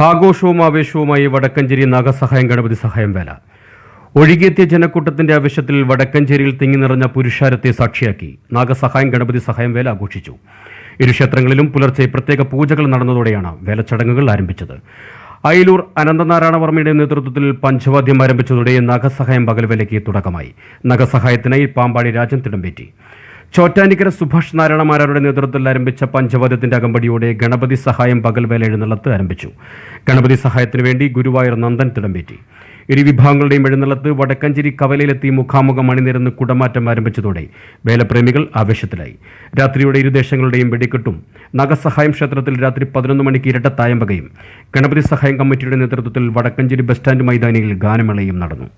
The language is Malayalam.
ആഘോഷവും ആവേശവുമായി വടക്കഞ്ചേരി നാഗസഹായം ഗണപതി സഹായം വേല. ഒഴുകിയെത്തിയ ജനക്കൂട്ടത്തിന്റെ ആവശ്യത്തിൽ വടക്കഞ്ചേരിയിൽ തിങ്ങി നിറഞ്ഞ പുരുഷാരത്തെ സാക്ഷിയാക്കി നാഗസഹായം ഗണപതി സഹായം വേല ആഘോഷിച്ചു. ഇരുക്ഷേത്രങ്ങളിലും പുലർച്ചെ പ്രത്യേക പൂജകൾ നടന്നതോടെയാണ് വേലച്ചടങ്ങുകൾ ആരംഭിച്ചത്. അയിലൂർ അനന്തനാരായണ വർമ്മയുടെ നേതൃത്വത്തിൽ പഞ്ചവാദ്യം ആരംഭിച്ചതോടെ നാഗസഹായം പകൽവേലയ്ക്ക് തുടക്കമായി. നാഗസഹായത്തിനായി പാമ്പാടി രാജൻ തിടമ്പേറ്റി. ചോറ്റാനിക്കര സുഭാഷ് നാരായണമാരാരുടെ നേതൃത്വത്തിൽ ആരംഭിച്ച പഞ്ചവാദ്യത്തിന്റെ അകമ്പടിയോടെ ഗണപതി സഹായം പകൽവേല എഴുന്നള്ളത്ത് ആരംഭിച്ചു. ഗണപതി സഹായത്തിനു വേണ്ടി ഗുരുവായൂർ നന്ദൻ തിടമ്പേറ്റി. ഇരു വിഭാഗങ്ങളുടെയും എഴുന്നള്ളത്ത് വടക്കഞ്ചേരി കവലയിലെത്തി മുഖാമുഖം അണിനിരന്ന് കുടമാറ്റം ആരംഭിച്ചതോടെ വേലപ്രേമികൾ ആവേശത്തിലായി. രാത്രിയുടെ ഇരുദേശങ്ങളുടെയും വെടിക്കെട്ടും നഗസഹായം ക്ഷേത്രത്തിൽ രാത്രി പതിനൊന്ന് മണിക്ക് ഇരട്ട തായമ്പകയും ഗണപതി സഹായം കമ്മിറ്റിയുടെ നേതൃത്വത്തിൽ വടക്കഞ്ചേരി ബസ് സ്റ്റാൻഡ് മൈതാനിയിൽ ഗാനമേളയും നടന്നു.